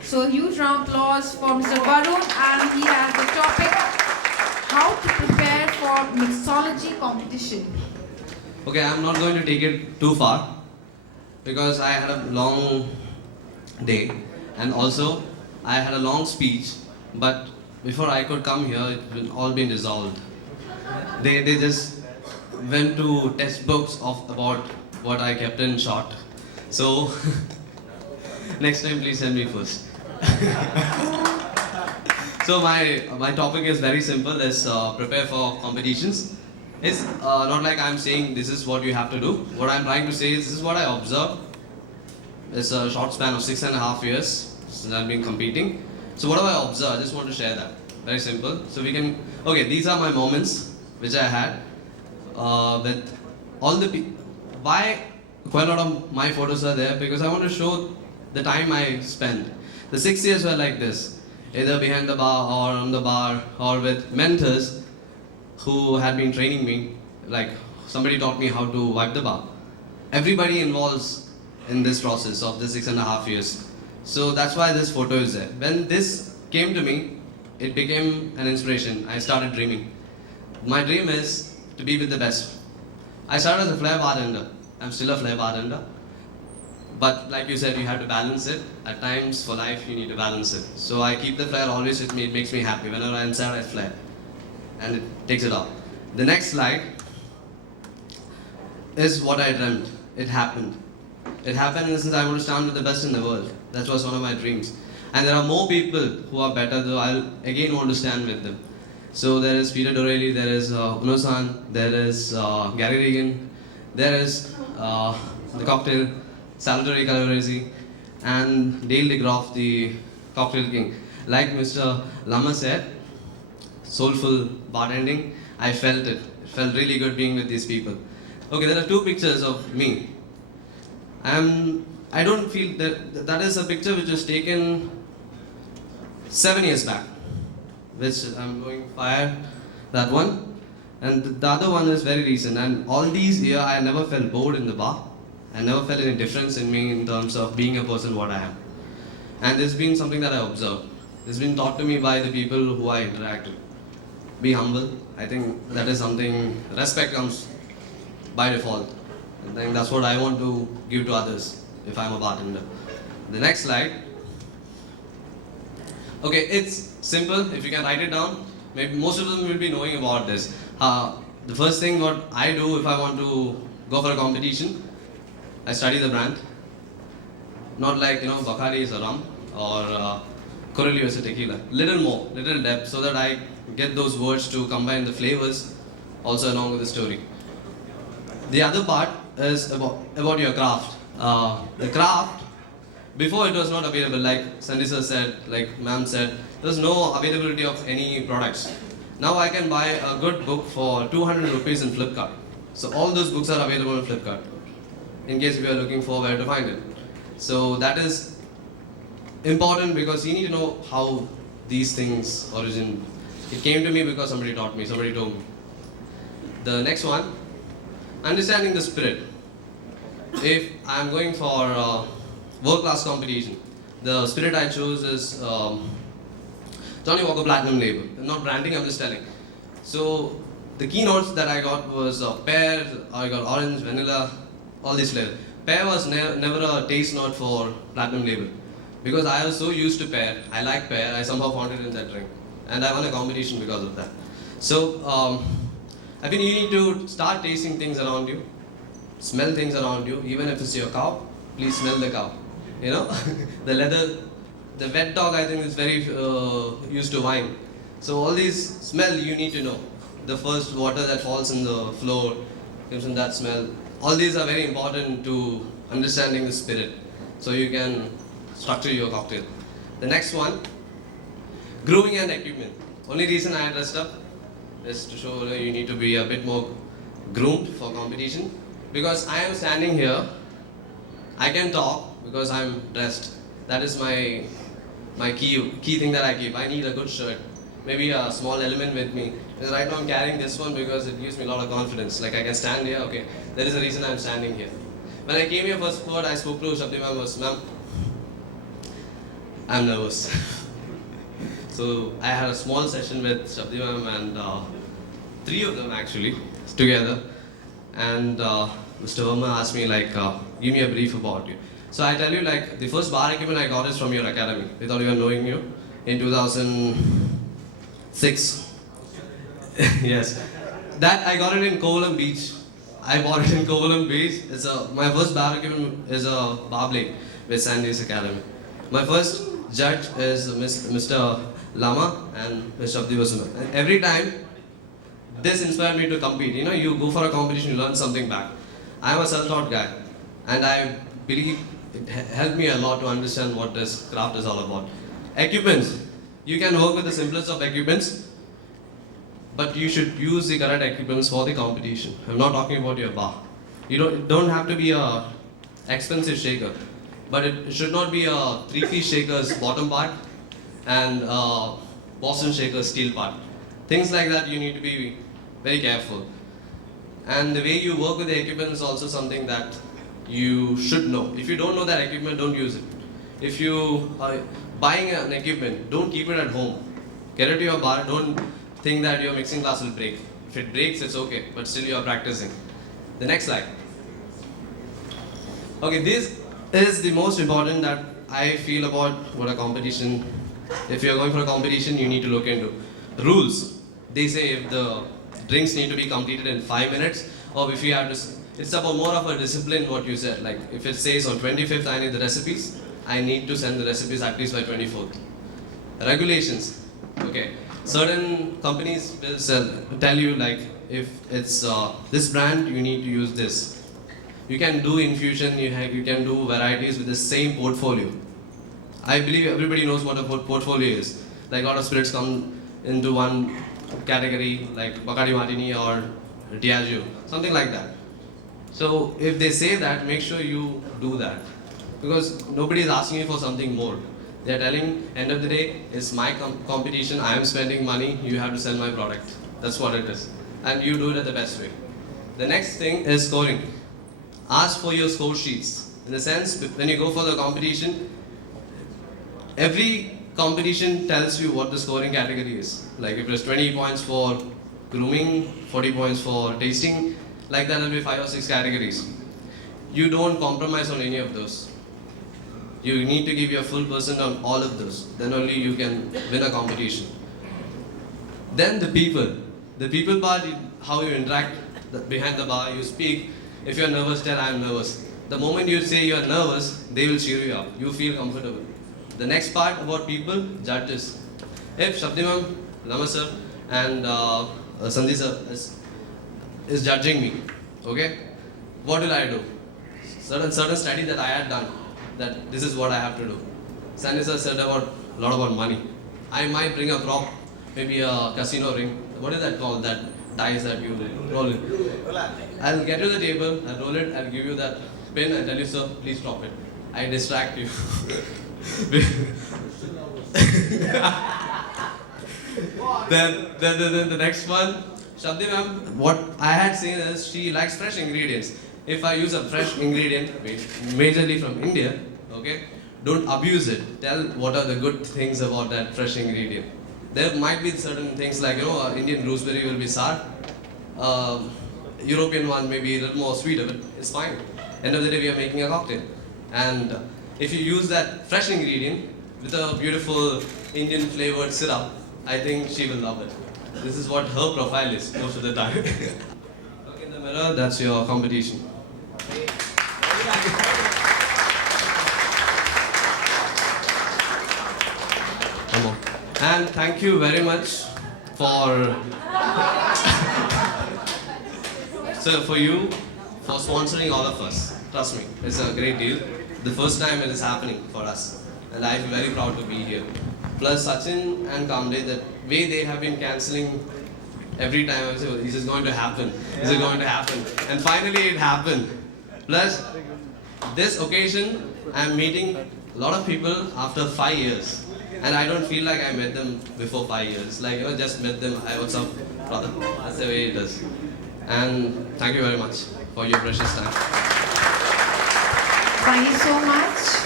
So a huge round of applause for Mr. Varun, and he has the topic, how to prepare for mixology competition. Okay, I'm not going to take it too far because I had a long day and also I had a long speech, but before I could come here, it had all been dissolved. They just went to textbooks of about what I kept in short. So next time, please send me first. So my topic is very simple. Is prepare for competitions. It's not like I'm saying this is what you have to do. What I'm trying to say is this is what I observed. It's a short span of 6.5 years since I've been competing. So what have I observed? I just want to share that. Very simple. So we can. Okay, these are my moments which I had with all the people. Why quite a lot of my photos are there because I want to show the time I spent. The 6 years were like this, either behind the bar or on the bar or with mentors who had been training me. Like somebody taught me how to wipe the bar. Everybody involves in this process of the 6.5 years. So that's why this photo is there. When this came to me, it became an inspiration. I started dreaming. My dream is to be with the best. I started as a flair bartender. I'm still a flair bartender. But like you said, you have to balance it. At times for life, you need to balance it. So I keep the flair always with me. It makes me happy. Whenever I'm sad, I flair. And it takes it off. The next slide is what I dreamt. It happened. It happened in the sense I want to stand with the best in the world. That was one of my dreams. And there are more people who are better, though I'll again want to stand with them. So there is Peter Dorelli, there is Uno-san, there is Gary Regan, there is the cocktail, Salvatore Calabresi, and Dale DeGroff, the cocktail king. Like Mr. Lama said, soulful bartending, I felt it. It felt really good being with these people. Okay, there are two pictures of me. I don't feel that is a picture which was taken 7 years back, which I'm going fire that one, and the other one is very recent. And all these years, I never felt bored in the bar. I never felt any difference in me in terms of being a person what I am. And it's been something that I observed. It's been taught to me by the people who I interact with. Be humble. I think that is something, respect comes by default. I think that's what I want to give to others if I'm a bartender. The next slide. Okay, it's simple. If you can write it down, maybe most of them will be knowing about this. The first thing what I do if I want to go for a competition, I study the brand. Not like, Bacardi is a rum or Corelio is a tequila. Little more, little depth so that I get those words to combine the flavors also along with the story. The other part is about your craft. The craft, before it was not available, like Sandy sir said, like ma'am said, there was no availability of any products. Now I can buy a good book for 200 rupees in Flipkart. So all those books are available on Flipkart, in case if you are looking for where to find it. So that is important because you need to know how these things origin. It came to me because somebody taught me, somebody told me. The next one, understanding the spirit. If I'm going for world-class competition, the spirit I chose is Johnny Walker Platinum Label. I'm not branding, I'm just telling. So the keynotes that I got was pear, I got orange, vanilla, all these flavors. Pear was never a taste note for Platinum Label because I was so used to pear. I like pear. I somehow found it in that drink, and I won a competition because of that. So I think you need to start tasting things around you, smell things around you. Even if it's your cow, please smell the cow. The leather, the wet dog. I think is very used to wine. So all these smell you need to know. The first water that falls in the floor gives them that smell. All these are very important to understanding the spirit, so you can structure your cocktail. The next one, grooming and equipment. Only reason I dressed up is to show you need to be a bit more groomed for competition. Because I am standing here, I can talk because I'm dressed. That is my key thing that I keep. I need a good shirt, maybe a small element with me. Because right now I'm carrying this one because it gives me a lot of confidence. Like I can stand here, okay, there is a reason I'm standing here. When I came here first word, I spoke to Shabdi ma'am was, ma'am, I'm nervous. So I had a small session with Shabdi ma'am and three of them actually together. And Mr. Verma asked me like, give me a brief about you. So I tell you like, the first bar equipment I got is from your academy, without even knowing you, in 2006. Yes. That I got it in Kovalam Beach. I bought it in Kovalam Beach. My first bar equipment is a bar blade with Sandy's Academy. My first judge is Mr. Lama and Mr. Abdi Basuma. And every time, this inspired me to compete. You know, you go for a competition, you learn something back. I'm a self-taught guy, and I believe it helped me a lot to understand what this craft is all about. Equipments. You can work with the simplest of equipments, but you should use the correct equipments for the competition. I'm not talking about your bar. You don't have to be a expensive shaker, but it should not be a three-piece shaker's bottom part and Boston shaker's steel part. Things like that you need to be very careful. And the way you work with the equipment is also something that you should know. If you don't know that equipment, don't use it. If you are buying an equipment, don't keep it at home. Get it to your bar. Don't think that your mixing glass will break. If it breaks, it's okay, but still you are practicing. The next slide. Okay, this is the most important that I feel about what a competition. If you are going for a competition, you need to look into rules. They say if the drinks need to be completed in 5 minutes, or if you have to. It's about more of a discipline. What you said, like if it says on 25th I need the recipes, I need to send the recipes at least by 24th. Regulations. Okay. Certain companies will tell you like if it's this brand, you need to use this. You can do infusion, you can do varieties with the same portfolio. I believe everybody knows what a portfolio is. Like a lot of spirits come into one category, like Bacardi Martini or Diageo, something like that. So if they say that, make sure you do that. Because nobody is asking you for something more. They're telling, end of the day, it's my competition, I am spending money, you have to sell my product. That's what it is. And you do it at the best way. The next thing is scoring. Ask for your score sheets. In the sense, when you go for the competition, every competition tells you what the scoring category is. Like if there's 20 points for grooming, 40 points for tasting, like that will be 5 or 6 categories. You don't compromise on any of those. You need to give your full percent on all of those. Then only you can win a competition. Then the people. The people part, how you interact behind the bar, you speak. If you're nervous, tell I'm nervous. The moment you say you're nervous, they will cheer you up. You feel comfortable. The next part about people, judges. If Shabdi ma'am, Lama sir, and Sandhi sir is judging me, okay? What will I do? Certain study that I had done, that this is what I have to do. Sandhi sir said a lot about money. I might bring a prop, maybe a casino ring. What is that called? That dice that you roll it. I'll get you the table, I'll roll it, I'll give you that pin and tell you, sir, please drop it. I distract you. then the next one, Shabdi ma'am, what I had seen is she likes fresh ingredients. If I use a fresh ingredient, majorly from India, okay, don't abuse it. Tell what are the good things about that fresh ingredient. There might be certain things like, Indian gooseberry will be sour. European one may be a little more sweeter, but it's fine. End of the day, we are making a cocktail. And if you use that fresh ingredient with a beautiful Indian flavored syrup, I think she will love it. This is what her profile is most of the time. Look in the mirror, that's your competition. Come on. And thank you very much for you for sponsoring all of us. Trust me, it's a great deal. The first time it is happening for us, and I feel very proud to be here. Plus Sachin and Kamle, the way they have been cancelling every time, I say, oh, this is going to happen. This is going to happen, and finally it happened. Plus this occasion, I'm meeting a lot of people after 5 years. And I don't feel like I met them before 5 years. Like, just met them, hi, what's up, brother? That's the way it is. And thank you very much for your precious time. Thank you so much.